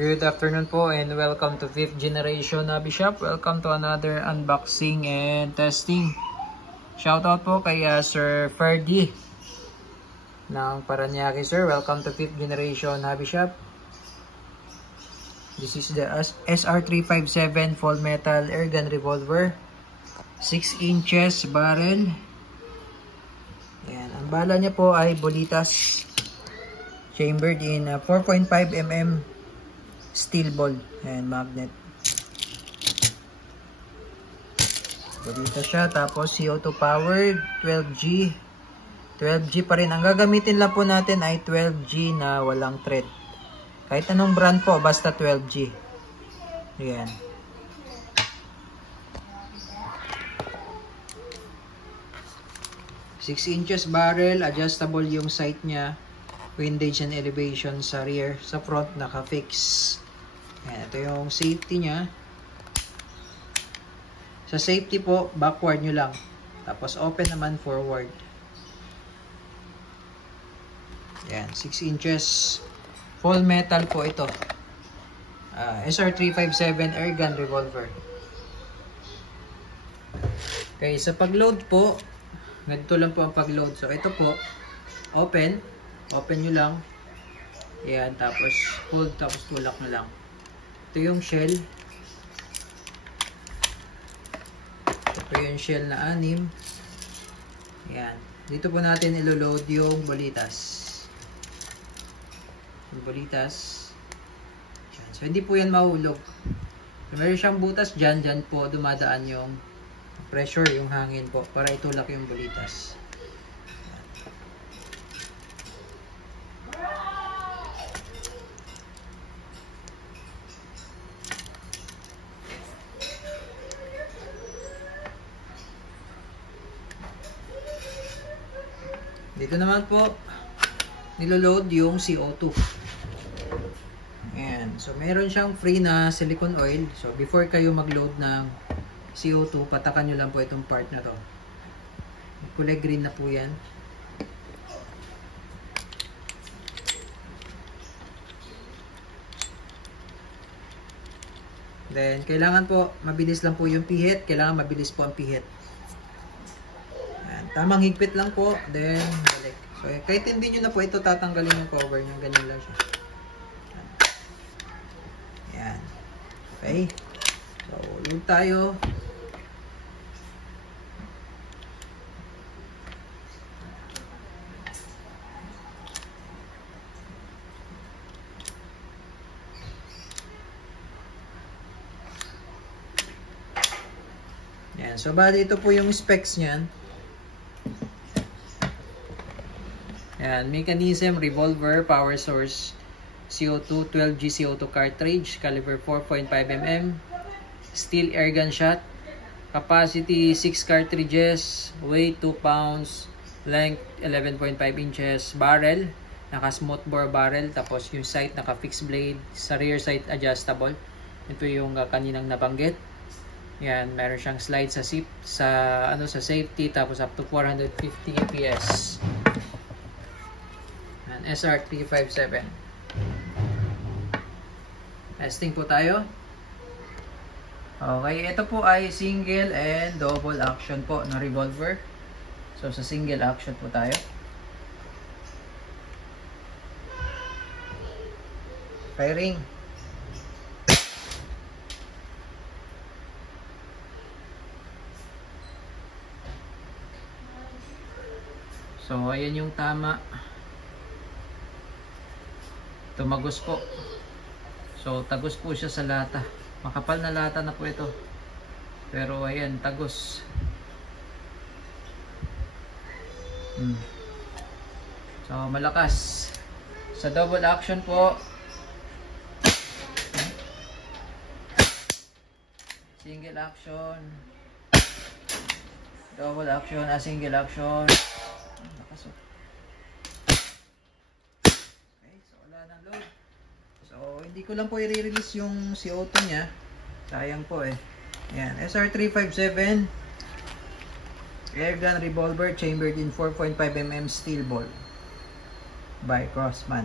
Good afternoon po and welcome to 5th generation Hobby Shop. Welcome to another unboxing and testing. Shoutout po kay Sir Ferdy ng Paranaque, sir. Welcome to 5th generation Hobby Shop. This is the SR357 Full Metal Airgun Revolver, 6 inches barrel. Yan. Ang bala niya po ay Bolitas, chambered in 4.5 mm steel ball and magnet. Bolitas siya, tapos CO2 powered, 12G pa rin. Ang gagamitin lang po natin ay 12G na walang thread. Kahit anong brand po, basta 12G. Ayan. Six inches barrel, adjustable yung sight niya, windage and elevation sa rear. Sa front, naka-fix. Ayan, ito yung safety niya. Sa safety po, backward nyo lang. Tapos open naman forward. Ayan, 6 inches. Full metal po ito. SR357 Airgun Revolver. Okay, sa pag-load po, ganito lang po ang pag-load. So, ito po, open nyo lang. Ayan, tapos hold, tapos tulak na lang. Ito yung shell. Ito yung shell na 6. Ayan. Dito po natin ilo-load yung bolitas. Yung bolitas. Ayan. So, hindi po yan mahulog. So, meron siyang butas dyan. Dyan po dumadaan yung pressure, yung hangin po, para itulak yung bolitas. Dito naman po niloload yung CO2. Ayan. So, meron siyang free na silicone oil. So, before kayo mag-load ng CO2, patakan nyo lang po itong part na to. Kulay green na po yan. Then, kailangan po mabilis lang po yung pihit. Kailangan mabilis po ang pihit. Tamang higpit lang po, then balik. So, kahit hindi nyo na po ito tatanggalin yung cover nyo, ganyan lang siya. Ayan. Okay. So, load tayo. Ayan. So, bali ito po yung specs niyan. Ayan, mechanism, revolver, power source, CO2, 12G CO2 cartridge, caliber 4.5 mm, steel airgun shot, capacity 6 cartridges, weight 2 pounds, length 11.5 inches, barrel, naka-smooth bore barrel, tapos yung sight naka-fixed blade, sa rear sight adjustable. Ito yung kaninang nabanggit. Yan, meron siyang slide sa zip, sa safety, tapos up to 450 APS. SR357. Testing po tayo. Okay, ito po ay single and double action po na revolver. So, sa single action po tayo. Firing. So, ayan yung tama. Tumagos po. So, tagos po siya sa lata. Makapal na lata na po ito. Pero, ayan, tagos. So, malakas. Sa double action po. Single action. Double action, single action. Lakas o. Ng load. So, hindi ko lang po i-release yung CO2 niya. Sayang po eh. Ayan, SR357 Airgun Revolver chambered in 4.5 mm steel ball by Crossman.